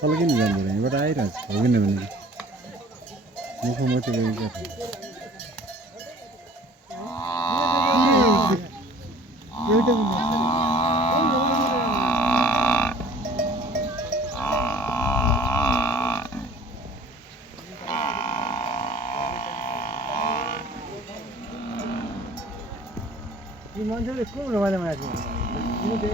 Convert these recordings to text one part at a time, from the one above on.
तल किन जानु यहाँबाट आइरहेको छ हो किन भने मुखमा मात्रै गएको मान्छेले को रमाइलो मान्छे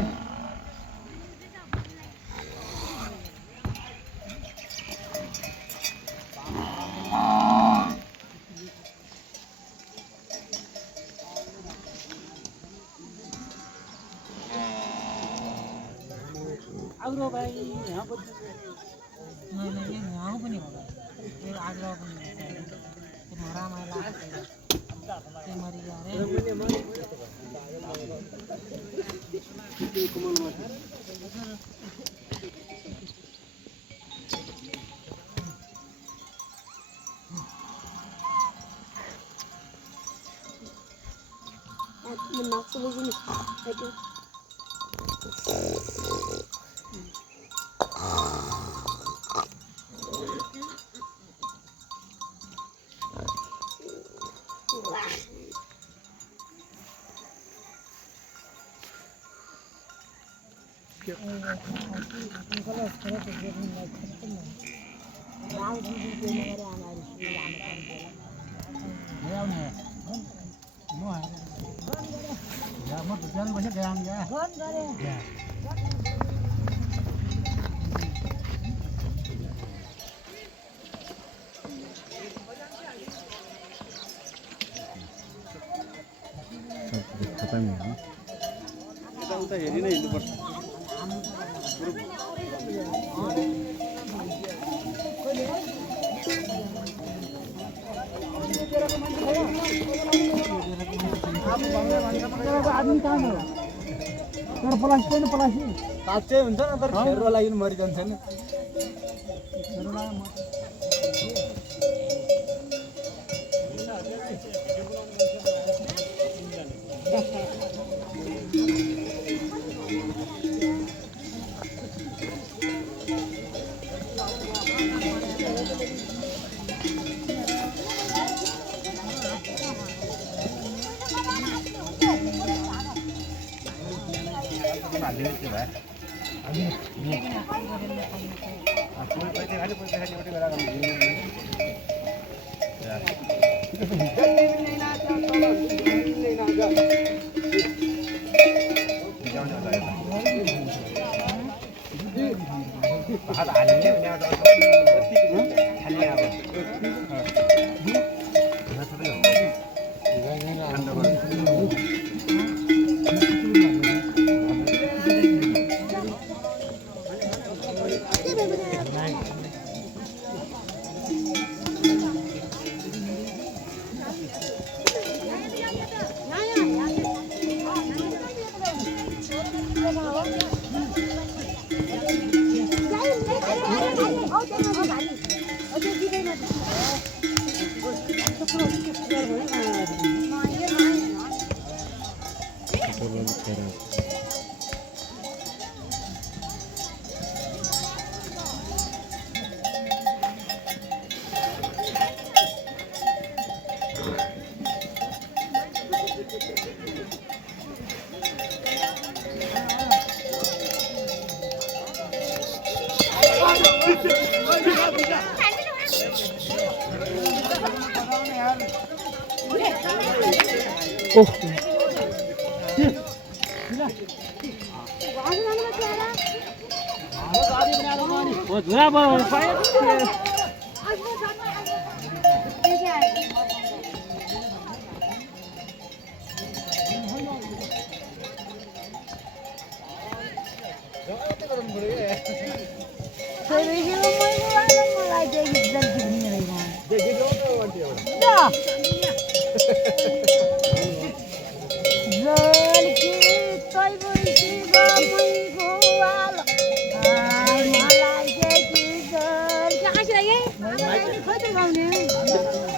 आग्रह भाइ यहाँ पनि यहाँ पनि होला यो आग्रह पनि रमाइलो खतम हो यता हेरि नै हिँड्नुपर्छ आदमी कहाँ हो तर पलासी पनि पलासी काच्चै हुन्छ न तर खेर्रो लागि मरिजान्छ नि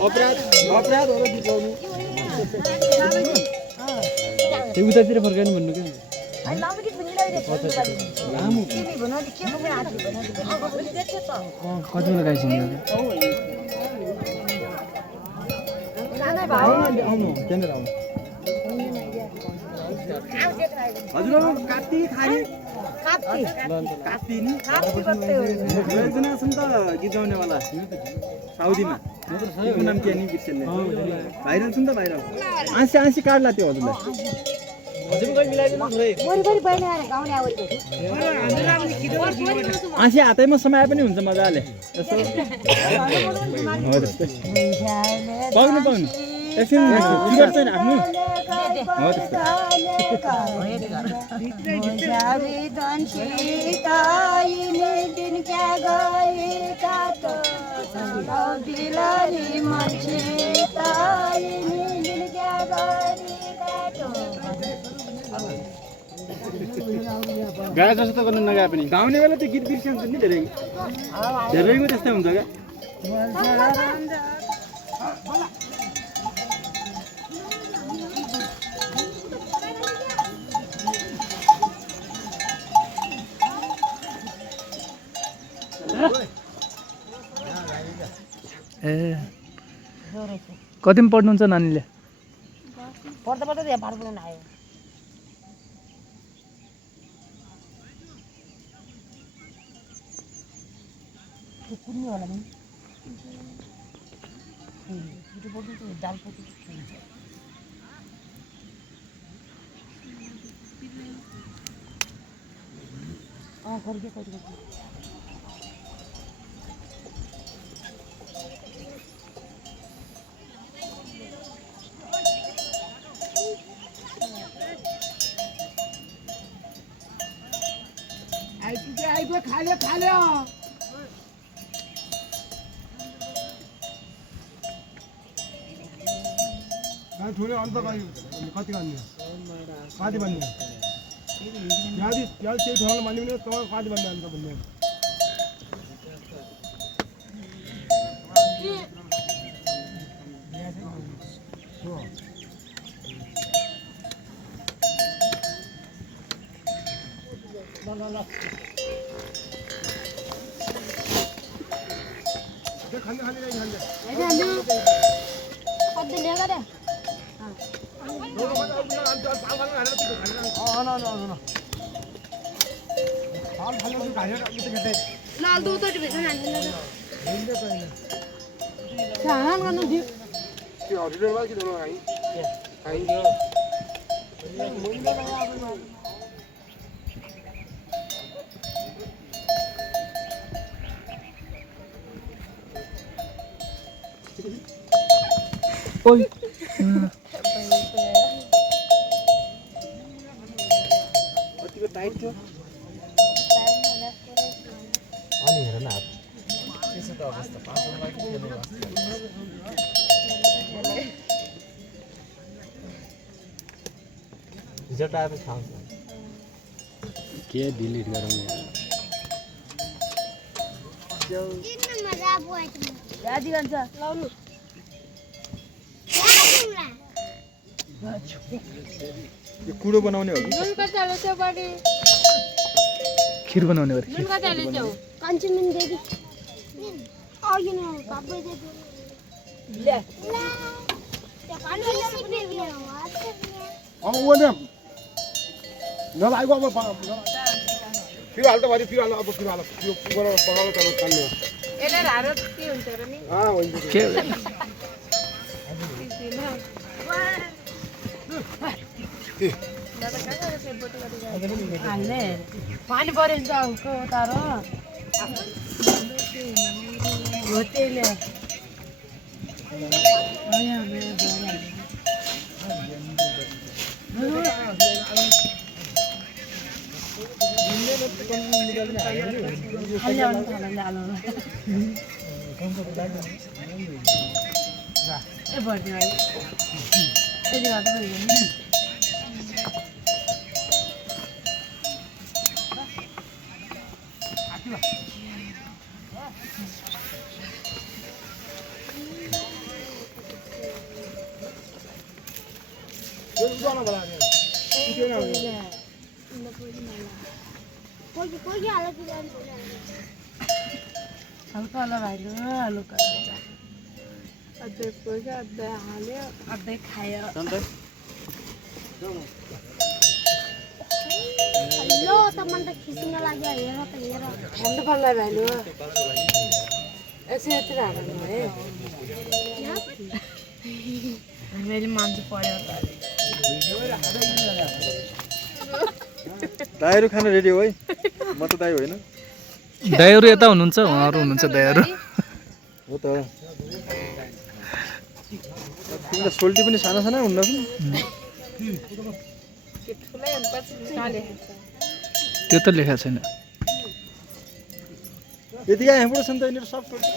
अपराध अपराधहरु बिचाउनु त्यो उतातिर फर्काउनु भन्नु के अनि लामो गीत पनि लगाइरहेको छु लामो तिमी भन नि के बोक्ने आजु भन नि देख्छ त कति बेला गाइसिन्छ नाना भाइ आउनु त्यहाँनिर आउनु हजुर काटी खारी काटी नि एकजना छ नि त गीत गाउनेवाला साउदीमा उसको नाम के नि बिर्सेले भाइरल छ नि त भाइरल आँसी आँसी काट्ला त्यो हजुरलाई हजुर कोही मिलाइदिनु थोरै वरिपरि बहिनी आएर गाउने आवरिपरि आँसी हातैमा समाए पनि हुन्छ मजाले यसो पाउनु पाउनु एकछिन टिकट चाहिँ राख्नु हो त्यस्तो गाए जस्तो त गर्नु नगाए पनि गाउने बेला त्यो गीत बिर्सिन्छ नि धेरैको त्यस्तै हुन्छ क्या ए कतिमा पढ्नुहुन्छ नानीले पढ्दा पढ्दा यहाँ पार पुग्न आयो कुन्नी होला नि त्यो बोल्नु त दाल पोती हुन्छ गरिदिए गरिदिए आइपुग्यो खाल्यो ठुलो अन्त कति भन्ने कति भन्ने याद त्यही ठुलो भन्ने भने तपाईँ कति भन्ने अन्त भन्ने ओइ टाइट थियो अनि हेर न त्यसो त अवस्था पाउँदैन रिजल्ट आएपछि थाहा हुन्छ के डिलिट गरौँ राजी भन्छ लाउनु यो कुडो बनाउने हो खिर बनाउने हो कञ्चनमुन देवी अघि न बाबै देवी ले नलागेको अब फिर हाल्दा भरि फिर हाल्नु अब फिर हाल्नु यो बनाउनु पकाउनु त काट्ने एले हारो के हुन्छ र नि हुन्छ के हाल्ने पानी पऱ्यो नि त को तार हो त्यसले हल्का लगाइलो हल्का अझै पैसा अझै हाल्यो अझै खायो हेलो त मन त खिच्न लाग्यो हेर त हेर भन्नु पर्ला भाइलो यसो यतिर हाल्नु है मैले मान्छे पढ्यो त दाइहरू खान रेडी हो है म त दाइ होइन दाइहरू यता हुनुहुन्छ उहाँहरू हुनुहुन्छ दाइहरू हो त तिमीलाई सोल्टी पनि साना साना हुन्न त्यो त लेखा छैन यति यहाँ हेर्छ नि त यिनीहरू सब सोल्टी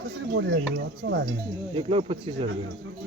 कसरी बोलेर 1,25,000